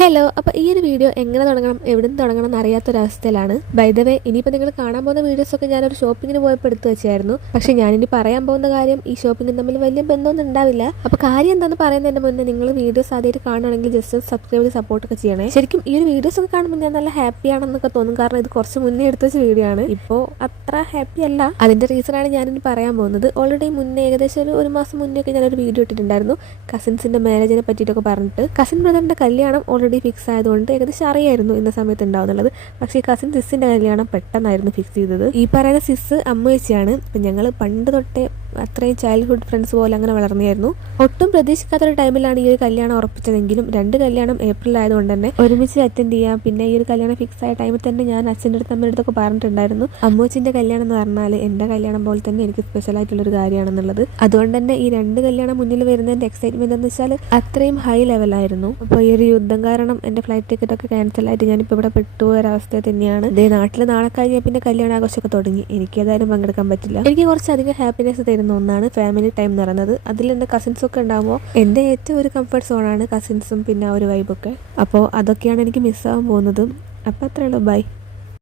Hello, അപ്പോൾ ഈ ഒരു വീഡിയോ എങ്ങനെ തുടങ്ങണം, എവിടെ നിന്ന് തുടങ്ങണം എന്ന് അറിയാത്തൊരവസ്ഥയിലാണ്. ബൈ ദ വേ, ഇനിയിപ്പോൾ നിങ്ങൾ കാണാൻ പോകുന്ന വീഡിയോസൊക്കെ ഞാനൊരു ഷോപ്പിങ്ങിന് പോയപ്പോൾ എടുത്തു വെച്ചായിരുന്നു. പക്ഷേ ഞാനിനി പറയാൻ പോകുന്ന കാര്യം ഈ ഷോപ്പിംഗ് തമ്മിൽ വലിയ ബന്ധമൊന്നും ഉണ്ടാവില്ല. അപ്പോൾ കാര്യം എന്താണെന്ന് പറയുന്നതിൻ്റെ മുന്നേ നിങ്ങൾ വീഡിയോസ് ആദ്യമായിട്ട് കാണുകയാണെങ്കിൽ ജസ്റ്റ് സബ്സ്ക്രൈബ് ചെയ്ത് സപ്പോർട്ടൊക്കെ ചെയ്യണേ. ശരിക്കും ഈ ഒരു വീഡിയോസ് ഒക്കെ കാണുമ്പോൾ ഞാൻ നല്ല ഹാപ്പി ആണെന്നൊക്കെ തോന്നും. കാരണം ഇത് കുറച്ച് മുന്നേ എടുത്ത വെച്ച വീഡിയോ ആണ്. ഇപ്പോൾ അത്ര ഹാപ്പി അല്ല. അതിൻ്റെ റീസണാണ് ഞാനിനി പറയാൻ പോകുന്നത്. ഓൾറെഡി മുന്നേ ഏകദേശം ഒരു മാസം മുന്നേ ഒക്കെ ഞാനൊരു വീഡിയോ ഇട്ടിട്ടുണ്ടായിരുന്നു കസിൻസിൻ്റെ മാരേജിനെ പറ്റിയിട്ടൊക്കെ പറഞ്ഞിട്ട്. കസിൻ ബ്രദറിൻ്റെ കല്യാണം ഓൾറെഡി ഫിക്സ് ആയതുകൊണ്ട് ഏകദേശം അറിയായിരുന്നു ഇന്ന സമയത്ത് ഉണ്ടാവുന്നുള്ളത്. പക്ഷേ കസിൻ സിസ്സിൻ്റെ കല്യാണം പെട്ടെന്നായിരുന്നു ഫിക്സ് ചെയ്തത്. ഈ പറയുന്ന സിസ് അമ്മേച്ചിയാണ്. അപ്പം ഞങ്ങൾ പണ്ട് തൊട്ടേ അത്രയും ചൈൽഡ്ഹുഡ് ഫ്രണ്ട്സ് പോലെ അങ്ങനെ വളർന്നായിരുന്നു. ഒട്ടും പ്രതീക്ഷിക്കാത്തൊരു ടൈമിലാണ് ഈ ഒരു കല്യാണം ഉറപ്പിച്ചതെങ്കിലും രണ്ട് കല്യാണം ഏപ്രിൽ ആയതുകൊണ്ട് തന്നെ ഒരുമിച്ച് അറ്റൻഡ് ചെയ്യാം. പിന്നെ ഈ ഒരു കല്യാണം ഫിക്സ് ആയ ടൈമിൽ തന്നെ ഞാൻ അച്ഛൻ്റെ അടുത്ത് അമ്മയുടെ അടുത്തൊക്കെ പറഞ്ഞിട്ടുണ്ടായിരുന്നു, അമ്മൂച്ചിൻ്റെ കല്യാണം എന്ന് പറഞ്ഞാൽ എൻ്റെ കല്യാണം പോലെ തന്നെ എനിക്ക് സ്പെഷ്യലായിട്ടുള്ളൊരു കാര്യമാണെന്നുള്ളത്. അതുകൊണ്ട് തന്നെ ഈ രണ്ട് കല്യാണം മുന്നിൽ വരുന്നതിൻ്റെ എക്സൈറ്റ്മെന്റ് എന്ന് വെച്ചാൽ അത്രയും ഹൈ ലെവലായിരുന്നു. അപ്പോൾ ഈ ഒരു യുദ്ധം കാരണം എൻ്റെ ഫ്ലൈറ്റ് ടിക്കറ്റ് ഒക്കെ ക്യാൻസൽ ആയിട്ട് ഞാനിപ്പോൾ ഇവിടെ പെട്ടുപോയൊരവസ്ഥ തന്നെയാണ്. ഇതേ നാട്ടിൽ നാളെ കഴിഞ്ഞാൽ പിന്നെ കല്യാണാഘോഷമൊക്കെ തുടങ്ങി. എനിക്ക് ഏതായാലും പങ്കെടുക്കാൻ പറ്റില്ല. എനിക്ക് കുറച്ചധികം ഹാപ്പിനെസ് തരുന്ന ഒന്നാണ് ഫാമിലി ടൈം എന്ന് പറയുന്നത്. അതിൽ എൻ്റെ കസിൻസൊക്കെ ഉണ്ടാകുമ്പോൾ എൻ്റെ ഏറ്റവും ഒരു കംഫർട്ട് സോണാണ് കസിൻസും പിന്നെ ആ ഒരു വൈബൊക്കെ. അപ്പോൾ അതൊക്കെയാണ് എനിക്ക് മിസ്സാകാൻ പോകുന്നത്. അപ്പോൾ അത്രയുള്ളൂ. ബൈ.